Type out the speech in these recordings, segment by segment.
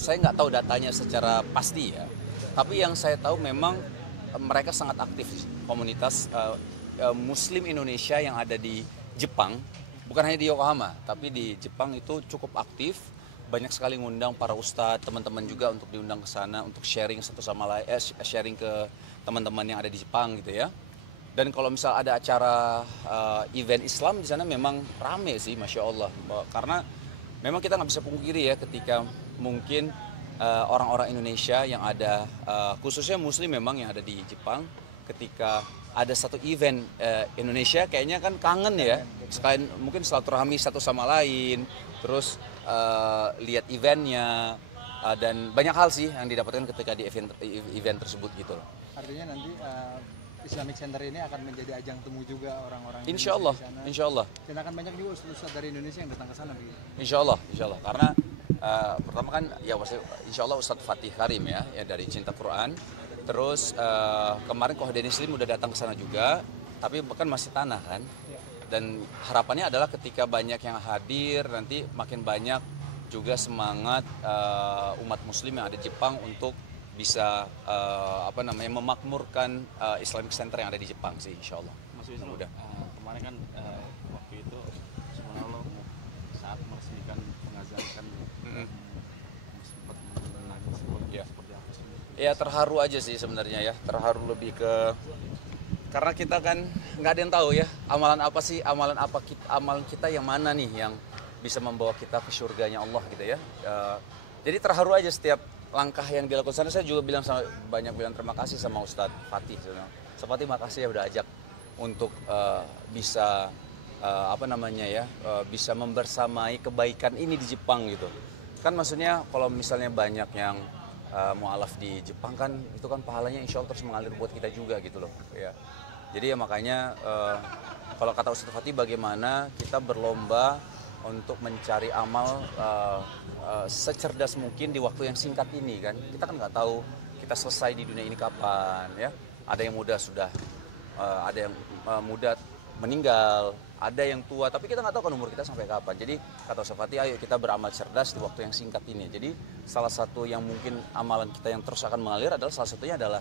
saya nggak tahu datanya secara pasti ya. Tapi yang saya tahu memang mereka sangat aktif komunitas Muslim Indonesia yang ada di Jepang, bukan hanya di Yokohama, tapi di Jepang itu cukup aktif. Banyak sekali ngundang para ustadz, teman-teman juga untuk diundang ke sana untuk sharing satu sama lain, sharing ke teman-teman yang ada di Jepang gitu ya. Dan kalau misal ada acara event Islam di sana memang rame sih, Masya Allah. Karena memang kita nggak bisa pungkiri ya ketika mungkin orang-orang Indonesia yang ada, khususnya Muslim memang yang ada di Jepang, ketika ada satu event Indonesia kayaknya kan kangen ya, sekalian mungkin silaturahmi satu sama lain, terus lihat eventnya, dan banyak hal sih yang didapatkan ketika di event tersebut gitu loh. Artinya nanti Islamic Center ini akan menjadi ajang temu juga orang-orang Insya Allah, di sana. insya Allah. Dan akan banyak juga ustadz dari Indonesia yang datang ke sana begitu. Insya Allah, karena pertama kan ya insya Allah Ustadz Fatih Karim ya dari Cinta Quran. Terus kemarin Kohden Muslim udah datang ke sana juga, tapi kan masih tanah kan. Dan harapannya adalah ketika banyak yang hadir nanti makin banyak juga semangat umat Muslim yang ada di Jepang untuk bisa memakmurkan Islamic Center yang ada di Jepang sih, insya Allah. Mas Wisnu, kemarin kan waktu itu subhanallah saat meresmikan pengazanan sempat menangis seperti apa sih? Ya terharu aja sih sebenarnya ya, terharu lebih ke karena kita kan nggak ada yang tahu ya amalan kita yang mana nih yang bisa membawa kita ke surganya Allah gitu ya. Jadi terharu aja setiap langkah yang dilakukan sana. Saya juga banyak bilang terima kasih sama Ustadz Fatih. Ustadz Fatih makasih ya udah ajak untuk bisa bisa membersamai kebaikan ini di Jepang gitu. Kan maksudnya kalau misalnya banyak yang mu'alaf di Jepang kan itu kan pahalanya insya Allah terus mengalir buat kita juga gitu loh ya. Jadi ya makanya kalau kata Ustadz Fatih bagaimana kita berlomba untuk mencari amal secerdas mungkin di waktu yang singkat ini kan. Kita kan nggak tahu kita selesai di dunia ini kapan ya. Ada yang muda sudah, ada yang muda meninggal, ada yang tua, tapi kita nggak tahu kan umur kita sampai kapan. Jadi kata Ustadz Fatih, ayo kita beramal cerdas di waktu yang singkat ini. Jadi salah satu yang mungkin amalan kita yang terus akan mengalir adalah salah satunya adalah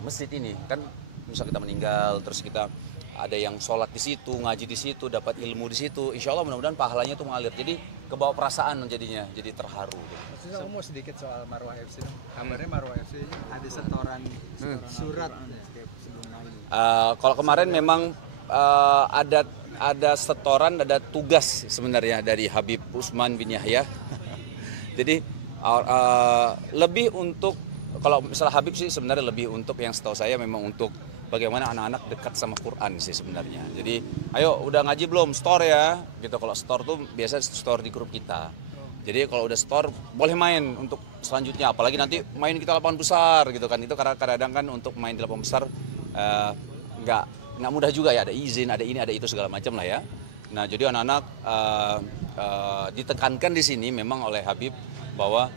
masjid ini. Kan misal kita meninggal, terus kita ada yang sholat di situ, ngaji di situ, dapat ilmu di situ. Insya Allah mudah-mudahan pahalanya itu mengalir. Jadi kebawa perasaan jadinya, jadi terharu. Maksudnya kamu mau sedikit soal Marwah FC dong. Kabarnya Marwah FC ada setoran surat sebelum main. Kalau kemarin memang ada setoran, ada tugas sebenarnya dari Habib Utsman bin Yahya. Jadi lebih untuk, kalau misalnya Habib sih sebenarnya lebih untuk yang setahu saya memang untuk bagaimana anak-anak dekat sama Quran sih sebenarnya. Jadi ayo udah ngaji belum, store ya gitu. Kalau store tuh biasa store di grup kita. Jadi kalau udah store boleh main untuk selanjutnya, apalagi nanti main kita lapangan besar gitu kan. Itu karena kadang-kadang kan untuk main di lapangan besar nggak mudah juga ya, ada izin, ada ini, ada itu segala macam lah ya. Nah jadi anak-anak ditekankan di sini memang oleh Habib bahwa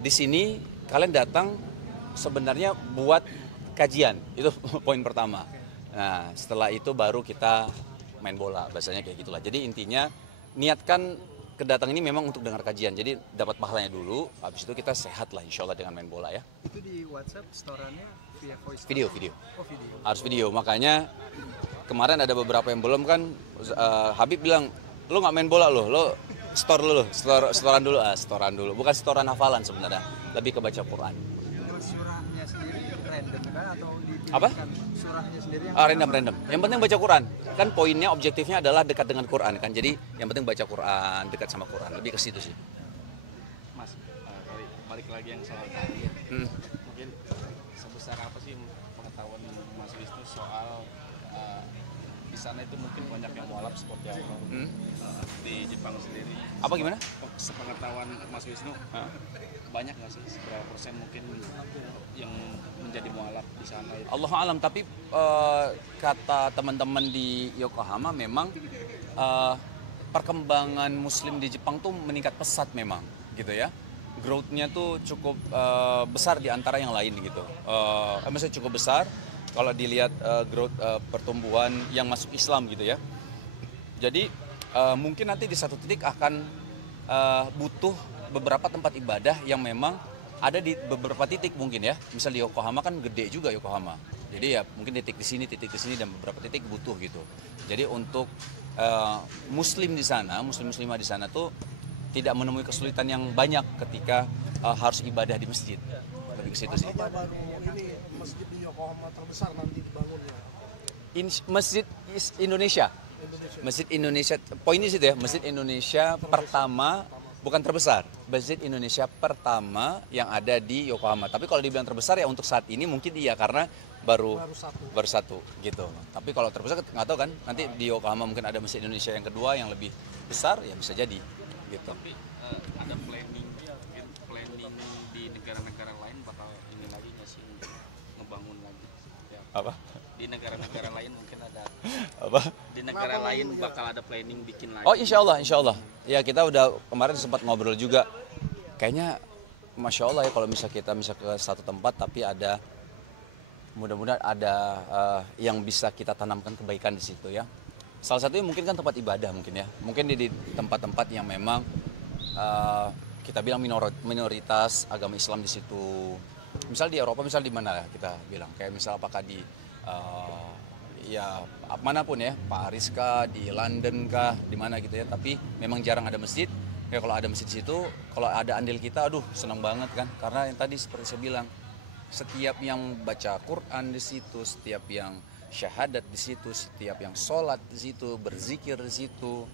di sini kalian datang sebenarnya buat kajian, itu poin pertama. Nah setelah itu baru kita main bola, bahasanya kayak gitulah. Jadi intinya niatkan kedatangan ini memang untuk dengar kajian, jadi dapat pahalanya dulu, habis itu kita sehat lah insya Allah dengan main bola ya. Itu di WhatsApp storannya via voice? Video. Oh video. Harus video, makanya kemarin ada beberapa yang belum kan, Habib bilang, lo nggak main bola lo store dulu, setoran dulu, setoran dulu. Bukan setoran hafalan sebenarnya, lebih ke baca Quran. Surahnya sendiri random kan atau Apa? Surahnya sendiri yang Random. Yang penting baca Quran. Kan poinnya, objektifnya adalah dekat dengan Quran kan. Jadi yang penting baca Quran, dekat sama Quran. Lebih ke situ sih. Mas, balik lagi yang soal tadi. Mungkin sebesar apa sih pengetahuan Mas Wisnu soal di sana itu mungkin banyak yang mualaf seperti apa di Jepang sendiri? Apa gimana? Sepengetahuan Mas Wisnu, banyak nggak sih, seberapa persen mungkin yang menjadi mualaf di sana? Allah alam, tapi kata teman-teman di Yokohama memang perkembangan Muslim di Jepang tuh meningkat pesat memang, gitu ya. Growth-nya tuh cukup besar di antara yang lain gitu. Maksudnya cukup besar kalau dilihat growth pertumbuhan yang masuk Islam gitu ya. Jadi mungkin nanti di satu titik akan butuh beberapa tempat ibadah yang memang ada di beberapa titik mungkin ya. Misal di Yokohama kan gede juga Yokohama. Jadi ya mungkin titik di sini dan beberapa titik butuh gitu. Jadi untuk muslim di sana, muslimah di sana tuh tidak menemui kesulitan yang banyak ketika harus ibadah di masjid. Lebih ke situ sih. Ini masjid di Yokohama terbesar nanti dibangunnya. Masjid Indonesia. Masjid Indonesia, poinnya situ ya, Masjid Indonesia pertama, bukan terbesar, Masjid Indonesia pertama yang ada di Yokohama. Tapi kalau dibilang terbesar ya untuk saat ini mungkin iya karena baru satu gitu. Tapi kalau terbesar nggak tahu kan, nanti di Yokohama mungkin ada Masjid Indonesia yang kedua yang lebih besar ya bisa jadi gitu. Tapi ada planning di negara-negara lain bakal ini lagi nggak sih ngebangun lagi? Ya. Apa? Di negara-negara lain mungkin ada. Apa? Di negara lain bakal ada planning bikin lagi. Oh insya Allah. Ya kita udah kemarin sempat ngobrol juga. Kayaknya Masya Allah ya kalau kita ke satu tempat tapi ada mudah-mudahan ada yang bisa kita tanamkan kebaikan di situ ya. Salah satunya mungkin kan tempat ibadah mungkin ya. Mungkin di tempat-tempat yang memang kita bilang minoritas agama Islam di situ. Misal di Eropa, misal di mana ya kita bilang. Kayak misal apakah di ya manapun ya, Paris kah, di London kah, di mana gitu ya. Tapi memang jarang ada masjid. Ya kalau ada masjid di situ, kalau ada andil kita, aduh senang banget kan. Karena yang tadi seperti saya bilang, setiap yang baca Quran di situ, setiap yang syahadat di situ, setiap yang sholat di situ, berzikir di situ,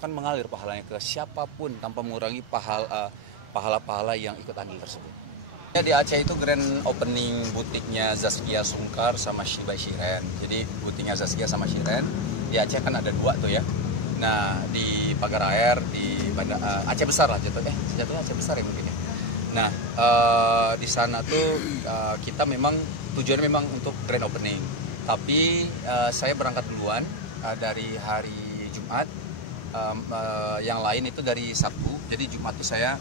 kan mengalir pahalanya ke siapapun tanpa mengurangi pahala-pahala yang ikut andil tersebut. Ya, di Aceh itu grand opening butiknya Zaskia Sungkar sama Shiba Shiren. Jadi butiknya Zaskia sama Shiren di Aceh kan ada dua tuh ya. Nah di Pagar Air di Aceh Besar lah jatuhnya Aceh Besar ya mungkin ya. Nah di sana tuh kita memang tujuannya memang untuk grand opening. Tapi saya berangkat duluan dari hari Jumat. Yang lain itu dari Sabtu. Jadi Jumat tuh saya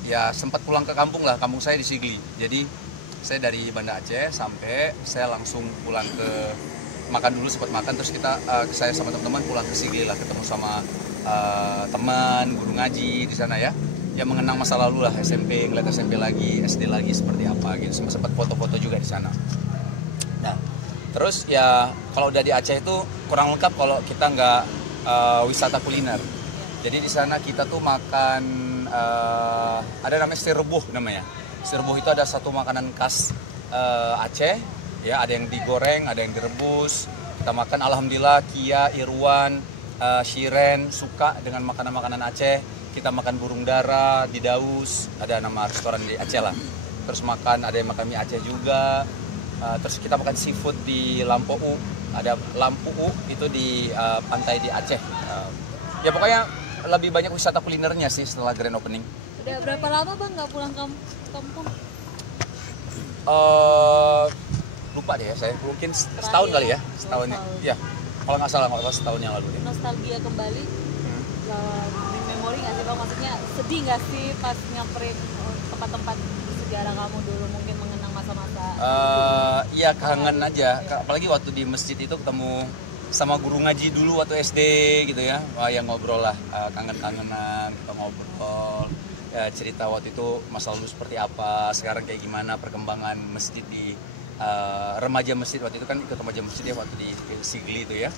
ya sempat pulang ke kampung lah, kampung saya di Sigli. Jadi saya dari Banda Aceh sampai saya langsung pulang ke makan dulu, sempat makan terus saya sama teman-teman pulang ke Sigli lah, ketemu sama teman guru ngaji di sana ya. Ya mengenang masa lalu lah, SMP, ngeliat SMP lagi, SD lagi seperti apa gitu. Sempat foto-foto juga di sana. Nah, terus ya kalau udah di Aceh itu kurang lengkap kalau kita nggak wisata kuliner. Jadi di sana kita tuh makan ada namanya stir rebuh namanya. Stir rebuh itu ada satu makanan khas Aceh, ya ada yang digoreng, ada yang direbus. Kita makan, alhamdulillah Kia, Irwan, Shiren suka dengan makanan-makanan Aceh. Kita makan burung dara di Daus, ada nama restoran di Aceh lah. Terus ada yang makan mie Aceh juga. Terus kita makan seafood di Lampu, ada Lampu itu di pantai di Aceh. Ya pokoknya lebih banyak wisata kulinernya sih setelah grand opening. Udah berapa lama Bang nggak pulang kampung? Lupa deh ya saya, mungkin setahun kali ya, setahun ya. Kalau nggak salah setahun yang lalu deh. Nostalgia kembali, memori nggak sih Bang? Maksudnya sedih nggak sih pas nyamperin tempat-tempat sejarah kamu dulu, mungkin mengenang masa-masa? Iya kangen aja, apalagi waktu di masjid itu ketemu sama guru ngaji dulu waktu SD gitu ya. Wah yang ngobrol lah, kangen-kangenan, kita ngobrol ya, cerita waktu itu masa lalu seperti apa, sekarang kayak gimana perkembangan masjid di remaja masjid waktu itu kan ikut remaja masjid ya waktu di Sigli itu ya.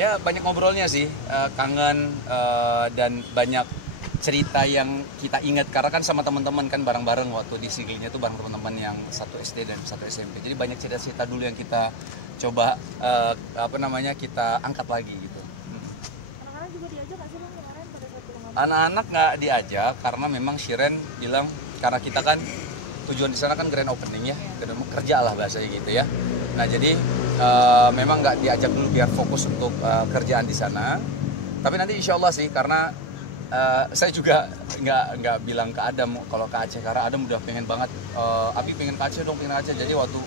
Ya banyak ngobrolnya sih, kangen dan banyak cerita yang kita ingat karena kan sama teman-teman kan bareng-bareng waktu di Siglinya tuh bareng teman-teman yang satu SD dan satu SMP. Jadi banyak cerita-cerita dulu yang kita coba kita angkat lagi gitu. Anak-anak juga diajak nggak sih Bang kemarin pada saat pulang kampung? Anak-anak nggak diajak karena memang Shiren bilang karena kita kan tujuan di sana kan grand opening ya, kerja lah bahasanya gitu ya. Nah jadi memang nggak diajak dulu biar fokus untuk kerjaan di sana. Tapi nanti insya Allah sih karena saya juga nggak bilang ke Adam kalau ke Aceh karena Adam udah pengen banget. Abi pengen ke Aceh dong, pengen ke Aceh. Jadi waktu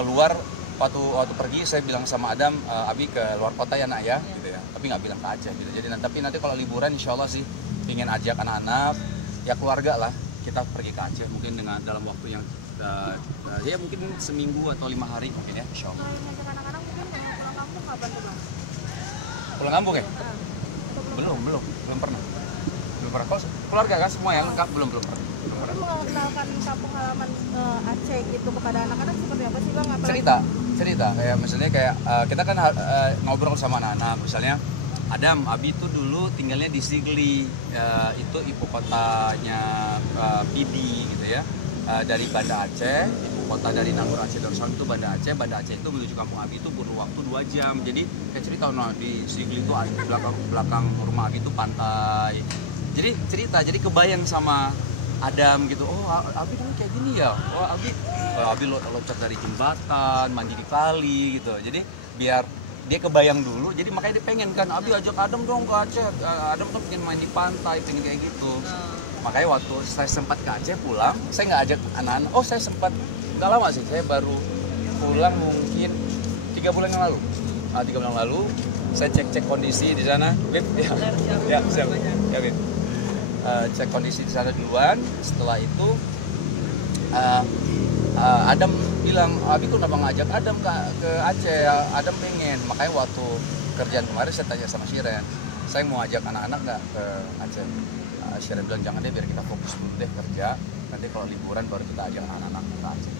keluar waktu pergi saya bilang sama Adam, Abi ke luar kota ya nak ya, gitu ya. Tapi nggak bilang ke Aceh gitu. Jadi tapi nanti kalau liburan insya Allah sih pengen ajak anak-anak ya keluarga lah kita pergi ke Aceh mungkin dengan dalam waktu yang ya mungkin seminggu atau 5 hari mungkin ya insya Allah. Kalau ngajak anak-anak mungkin pulang kampung kapan tuh Bang? Pulang kampung ya? Belum pernah. pernah. Kalau keluarga kan semua yang lengkap belum pernah. Lalu mengenalkan kampung halaman Aceh gitu kepada anak-anak seperti apa sih Bang? Apalagi cerita kayak misalnya kayak kita kan ngobrol sama anak-anak, misalnya Adam, Abi itu dulu tinggalnya di Sigli, itu ibu kotanya Pidi gitu ya, dari Banda Aceh, ibu kota dari Nanggur Aceh Darussalam itu Banda Aceh itu menuju kampung Abi itu butuh waktu 2 jam. Jadi kayak cerita, nah di Sigli itu di belakang rumah Abi itu pantai. Jadi cerita, jadi kebayang sama Adam gitu, oh Abi dulu kayak gini ya, oh Abi loncat dari jembatan, mandi di kali gitu. Jadi biar dia kebayang dulu, jadi makanya dia pengen kan, Abi ajak Adam dong ke Aceh, Adam tuh pengen main di pantai, pengen kayak gitu. Makanya waktu saya sempat ke Aceh pulang, saya nggak ajak anak-anak, saya sempat, nggak lama sih, saya baru pulang mungkin 3 bulan yang lalu. 3 bulan yang lalu, saya cek kondisi di sana, Bib, ya siap, ya Bib. Cek kondisi di sana duluan, setelah itu Adam bilang, Abi kok kenapa ngajak Adam ke Aceh, Adam pengen. Makanya waktu kerjaan kemarin saya tanya sama Shiren, saya mau ajak anak-anak nggak ke Aceh. Shiren bilang jangan deh, biar kita fokus dulu deh kerja, nanti kalau liburan baru kita ajak anak-anak ke Aceh.